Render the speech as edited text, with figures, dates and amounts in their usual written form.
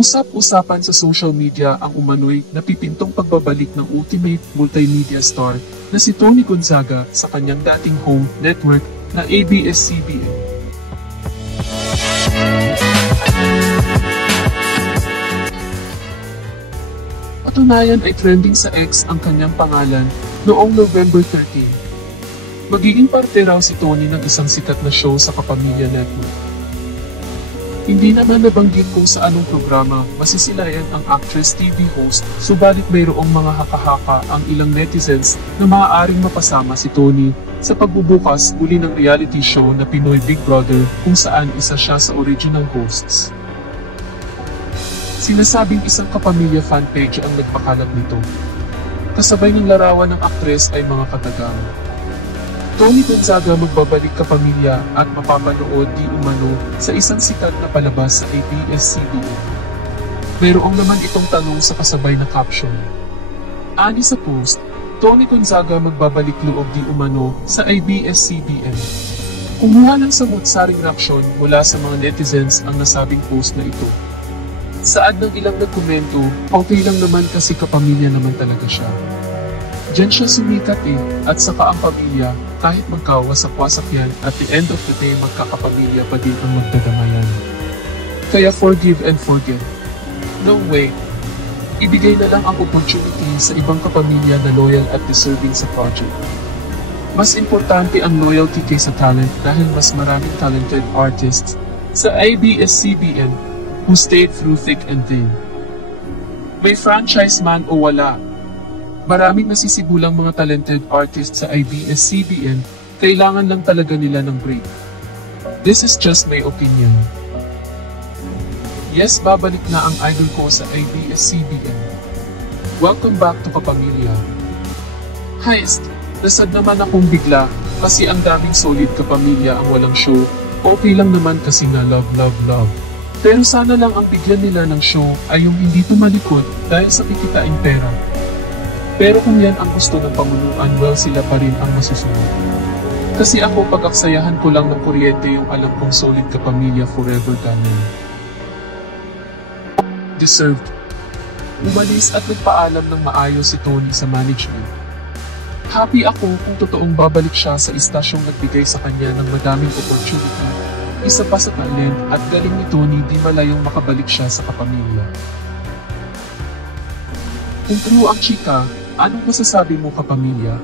Usap-usapan sa social media ang umano'y napipintong pagbabalik ng ultimate multimedia star na si Tony Gonzaga sa kanyang dating home network na ABS-CBN. Patunayan ay trending sa X ang kanyang pangalan noong November 13. Magiging parte raw si Tony ng isang sikat na show sa Kapamilya Network. Hindi naman nabanggit kung sa anong programa masisilayan ang actress TV host, subalit mayroong mga haka-haka ang ilang netizens na maaaring mapasama si Tony sa pagbubukas muli ng reality show na Pinoy Big Brother kung saan isa siya sa original hosts. Sinasabing isang Kapamilya fanpage ang nagpakalat nito. Kasabay ng larawan ng aktres ay mga katagang Tony Gonzaga magbabalik Kapamilya at mapapanood di umano sa isang sikat na palabas sa ABS-CBN. Mayroong naman itong tanong sa kasabay na caption. Ani sa post, Tony Gonzaga magbabalik loob di umano sa ABS-CBN. Kumuha ng samut-saring reaksyon mula sa mga netizens ang nasabing post na ito. Saad ng ilang nagkomento, okay lang naman kasi kapamilya naman talaga siya. Diyan siya sumikat at saka ang pamilya, kahit magkawasak-wasak yan, at the end of the day magkakapamilya pa din ang magdadamayan. Kaya forgive and forget. No way. Ibigay na lang ang opportunity sa ibang kapamilya na loyal at deserving sa project. Mas importante ang loyalty kaysa talent dahil mas maraming talented artists sa ABS-CBN who stayed through thick and thin. May franchise man o wala, maraming nasisibulang mga talented artists sa ABS-CBN, kailangan lang talaga nila ng break. This is just my opinion. Yes, babalik na ang idol ko sa ABS-CBN. Welcome back to Kapamilya. Heist, nasad naman akong bigla kasi ang daming solid kapamilya ang walang show. Okay lang naman kasi nga love. Pero sana lang ang bigyan nila ng show ay yung hindi tumalikod dahil sa kikitain pera. Pero kung yan ang gusto ng pamunuan, well sila pa rin ang masusunod. Kasi ako pag-aksayahan ko lang ng kuryente yung alam kong solid kapamilya forever ganun. Deserved. Umalis at nagpaalam ng maayos si Tony sa management. Happy ako kung totoong babalik siya sa istasyong nagbigay sa kanya ng madaming opportunity. Isa pa sa talent at galing ni Tony di malayong makabalik siya sa kapamilya. Kung true ang chika, anong masasabi mo kapamilya?